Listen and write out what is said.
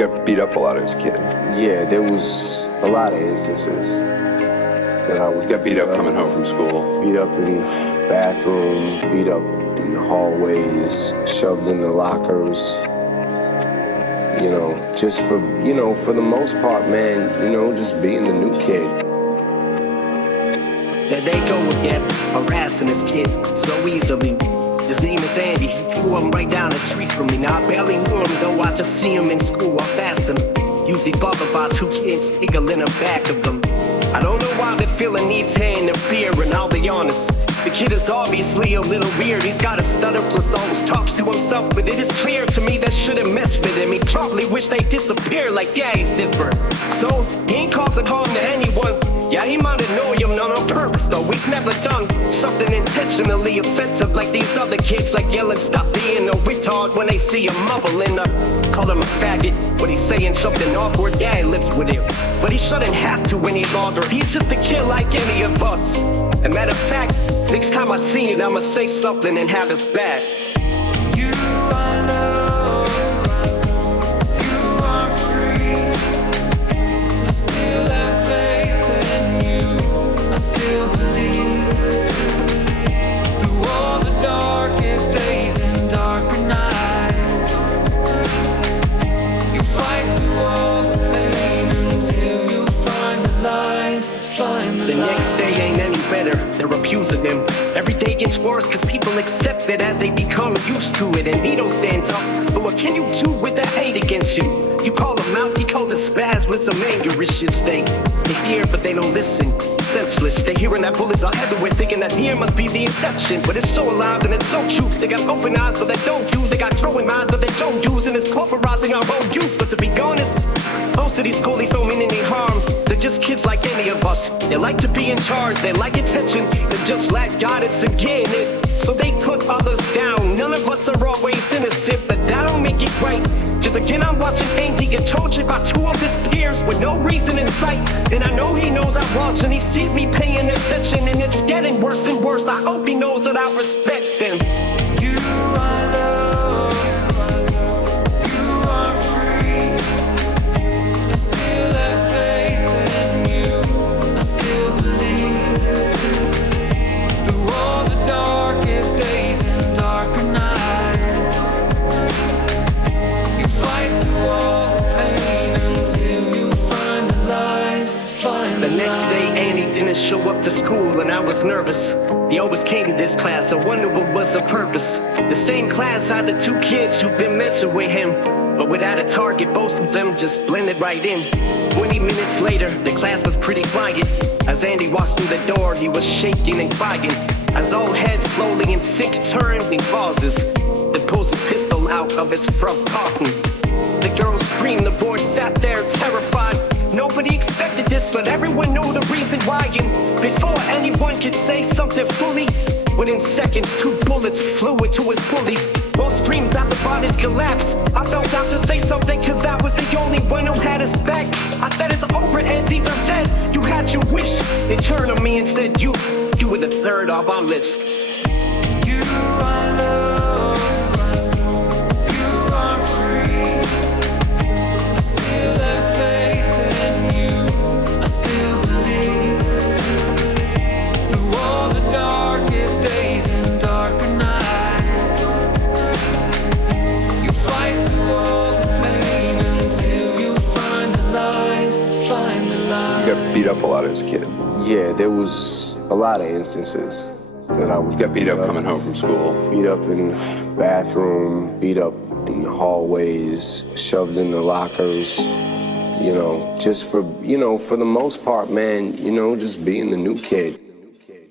got beat up a lot as a kid. Yeah, there was a lot of instances that I would. You got beat up coming home from school. Beat up in bathrooms, beat up in the hallways, shoved in the lockers. You know, just for the most part, man, just being the new kid. There they go again, harassing this kid so easily. His name is Andy, he threw him right down the street from me. Now I barely knew him, though I just see him in school, I pass him. Usually followed by two kids, giggling in back of them. I don't know why they feel a need to interfere, and I'll be honest, the kid is obviously a little weird. He's got a stutter plus always talks to himself, but it is clear to me that shouldn't mess with him. He probably wish they disappear, like yeah, he's different. So, he ain't causing harm to anyone. Yeah, he might annoy him, not on purpose though. He's never done something intentionally offensive like these other kids, like yelling stop being a retard when they see him mumbling up. Call him a faggot when he's saying something awkward. Yeah, he lives with it, but he shouldn't have to any longer. He's just a kid like any of us. And matter of fact, next time I see it, I'ma say something and have his back. You are loved, you are free. I still have faith in you, I still believe. Through all the darkest days and darker nights, you fight through all the pain until you find the light, find the light. The next day ain't any better, they're abusing him. Every day gets worse cause people accept it as they become used to it. And he don't stand up, but what can you do with that hate against you? You call him out, he called it spaz with some anger issues. They hear but they don't listen, senseless. They hearing that bullets are everywhere, thinking that here must be the exception. But it's so alive and it's so true. They got open eyes but they don't use. They got throwing minds but they don't use. And it's pulverizing our own youth. But to be honest, most of these schoolies don't mean any harm. They're just kids like any of us. They like to be in charge, they like attention, they just lack guidance and getting it. So they put others down. None of us are always innocent, but that don't make it right. Just again I'm watching Andy and told you about two of his peers with no reason in sight. And I know he knows I'm watching, he sees me paying attention, and it's getting worse and worse. I hope he knows that I respect him. You are loved, you are free. I still have faith in you, I still believe. Through all the darkest days and darker nights, you fight through all the pain until you find the light, find the light. The next day, Andy didn't show up to school and I was nervous. He always came to this class, I wonder what was the purpose. The same class had the two kids who've been messing with him, but without a target, both of them just blended right in. 20 minutes later, the class was pretty quiet. As Andy walked through the door, he was shaking and crying. As all heads slowly in sync turned, he pauses, then pulls a pistol out of his front pocket. The girl screamed, the boy sat there terrified. Nobody expected this, but everyone knew the reason why. And before anyone could say something fully, within seconds, two bullets flew into his pulleys. Both screams after bodies collapsed. I felt I should say something, cause I was the only one who had his back. I said it's over, Andy, they're dead. You had your wish. They turned on me and said, you were the third on my list. You are loved, you are free. I still have faith in you, I still believe. Through all the darkest days and darker nights, you fight through all the pain until you find the light, find the light. You got beat up a lot as a kid. Yeah, there was a lot of instances that I would. You got beat up coming home from school. Beat up in bathroom, beat up in the hallways, shoved in the lockers. Just for the most part, man, just being the new kid.